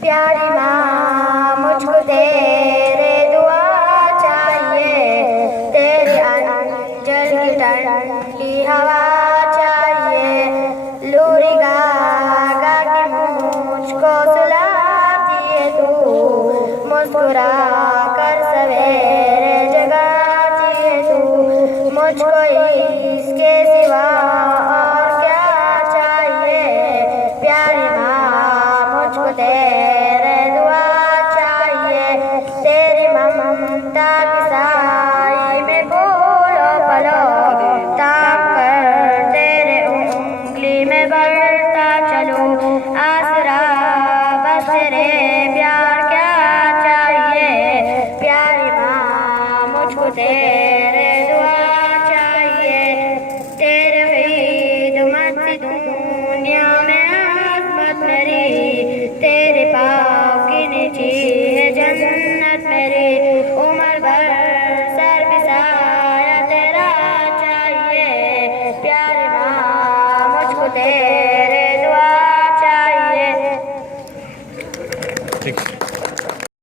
प्यारी माँ मुझको तेरे दुआ चाहिए, तेरे अंजल की ठंडी हवा चाहिए। लोरी गा गा के मुझको सुलाती है तू, मुस्कुरा कर सवेरे जगाती है तू। मुझको इसके सिवा और क्या चाहिए, प्यारी माँ मुझको तेरे दुआ चाहिए। तेरी ममता की साई में फूलो फलो ताम कर, तेरे उंगली में बढ़ता चलूं आसरा बस तेरे प्यार क्या चाहिए, प्यारी माँ मुझको तेरे दुआ चाहिए। तेरे खिदमत दुनिया में आसमत मेरी, तेरे पाँव की नीची है जन्नत मेरी। उम्र भर सर पे साया तेरा चाहिए, प्यारी माँ मुझको तेरे दुआ चाहिए।